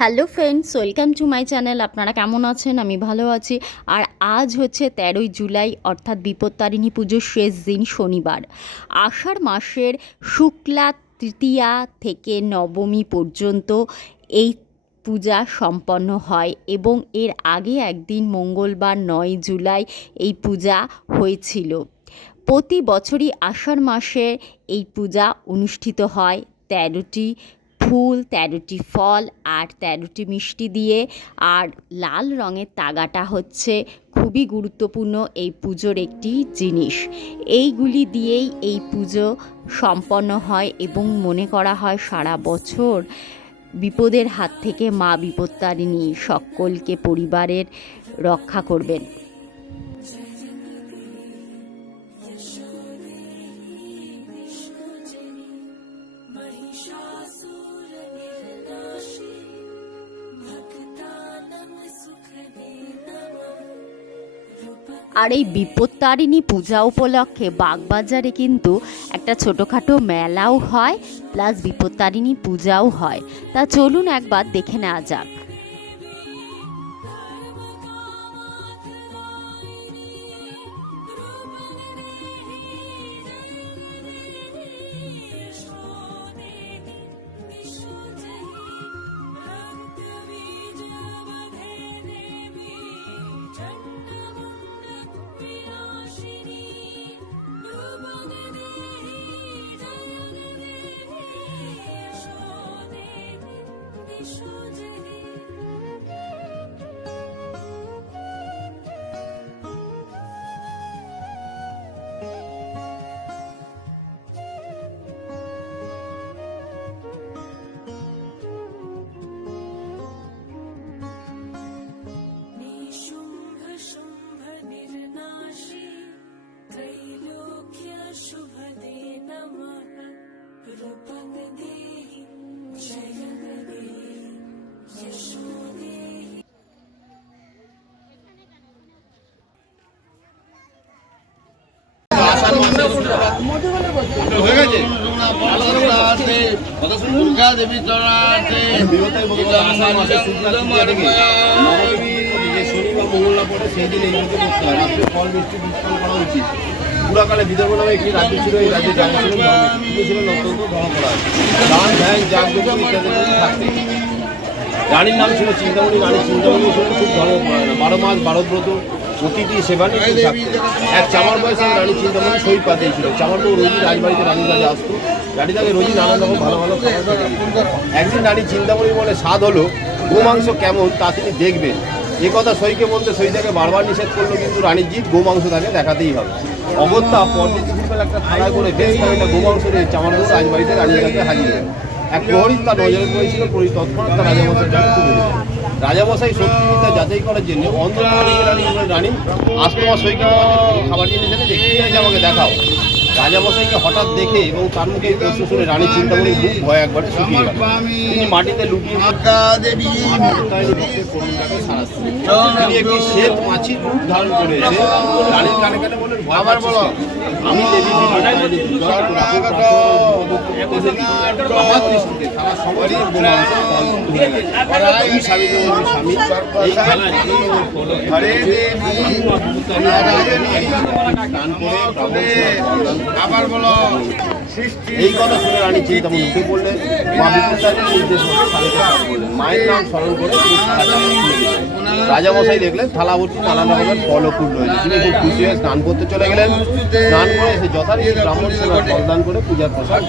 Hello friends, welcome to my channel. আপনারা কেমন আছেন? আমি ভালো আছি। আর আজ হচ্ছে তেরোই জুলাই, অর্থাৎ বিপত্তারিণী পুজোর শেষ দিন শনিবার। আষাঢ় মাসের শুক্লা তৃতীয়া থেকে নবমী পর্যন্ত এই পূজা সম্পন্ন হয় এবং এর আগে একদিন মঙ্গলবার নয় জুলাই এই পূজা হয়েছিল। প্রতি বছরই আষাঢ় মাসে এই পূজা অনুষ্ঠিত হয় তেরোটি ফুল, তেরোটি ফল আর তেরোটি মিষ্টি দিয়ে। আর লাল রঙের তাগাটা হচ্ছে খুবই গুরুত্বপূর্ণ এই পুজোর একটি জিনিস। এইগুলি দিয়েই এই পুজো সম্পন্ন হয় এবং মনে করা হয় সারা বছর বিপদের হাত থেকে মা বিপত্তারিণী সকলকে পরিবারের রক্ষা করবেন। আর এই বিপত্তারিণী পূজা উপলক্ষে বাগবাজারে কিন্তু একটা ছোটোখাটো মেলাও হয় প্লাস বিপত্তারিণী পূজাও হয়। তা চলুন একবার দেখে নেওয়া যাক। পুরাকালে বিদর্ভ নামে একটি রাজ্য ছিল এই রাজ্যে রানীর নাম ছিল চিন্তামণি রানী চিন্তামণি খুব ধর্মপরায়ণ বারো মাস বারো ব্রত অতিথি সেবা নিয়ে এক চামার বয়স বয়সে রানী চিন্তামণি শহীদ পাতেই ছিল চামার বউ রোজই রাজবাড়িতে রানীর কাছে আসতো। রানী তাকে রোজই নানান রকম ভালো ভালো একদিন রানী চিন্তামণি বলে, স্বাদ হলো গোমাংস কেমন তা তিনি দেখবেন। এ কথা সইকে বলতে সই তাকে বারবার নিষেধ করল, কিন্তু রানীর জিৎ গোমাংস তাকে দেখাতেই হবে। অগত্যা পরদিন দুপুরবেলা একটা থানায় করে বেশ কয়েকটা গোমাংস নিয়ে চামার বউ রাজবাড়িতে রানীর কাছে হাজির। এক প্রহরী তার নজরে পড়েছিল প্রহরী তৎক্ষণাৎ তার রাজামশাই তাকে তুলে দিলেন রাজামশাই সত্যিটা যাচাই করার জন্য অন্ধ রানী রানী আজ তোমার সৈকে খাবার জিনিস আমাকে দেখাও। রাজামশাইকে হঠাৎ দেখে এবং তার মুখে প্রশ্ন শুনে রানী চিন্তা করে বুক ভয় একবারে শুকিয়ে গেল তিনি মাটিতে লুকিয়ে দেবী তিনি একটি শ্বেত মাছির রূপ ধারণ করে এসে রানীর কানে কানে বলেন আবার বলো আমি দেবী আমার দৃষ্টিতে তারা সবারই স্বামী স্বামী, হরে দেবী করে আবার বলো। এই কথা শুনে রানী চিন্তামণি উঠে পড়লেন মা মায়ের নাম স্মরণ করে রাজামশাই দেখলেন থালা ভর্তি নানান রকমের ফল ও ফুল রয়েছে তিনি খুব খুশি হয়ে স্নান করতে চলে গেলেন। স্নান করে এসে যথারীতি ব্রাহ্মণ সেবা ফলদান করে পূজার প্রসাদ।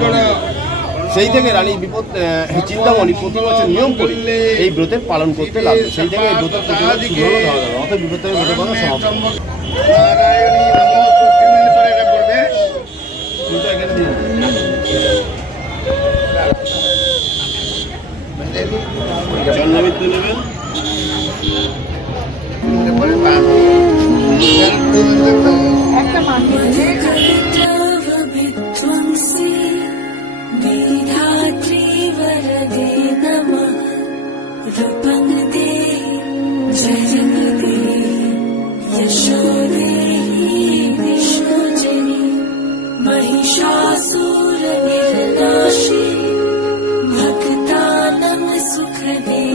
সেই থেকে রানী বিপদ চিন্তামণি প্রতি বছর নিয়ম করে এই ব্রতের পালন করতে লাগল। সেই থেকে এই ব্রতের গেল অর্থাৎ বিপত্তের ব্রতের কথা সমাপ্ত। দিন। জন্মমৃত্যু নেবেন পরে বাদ differently.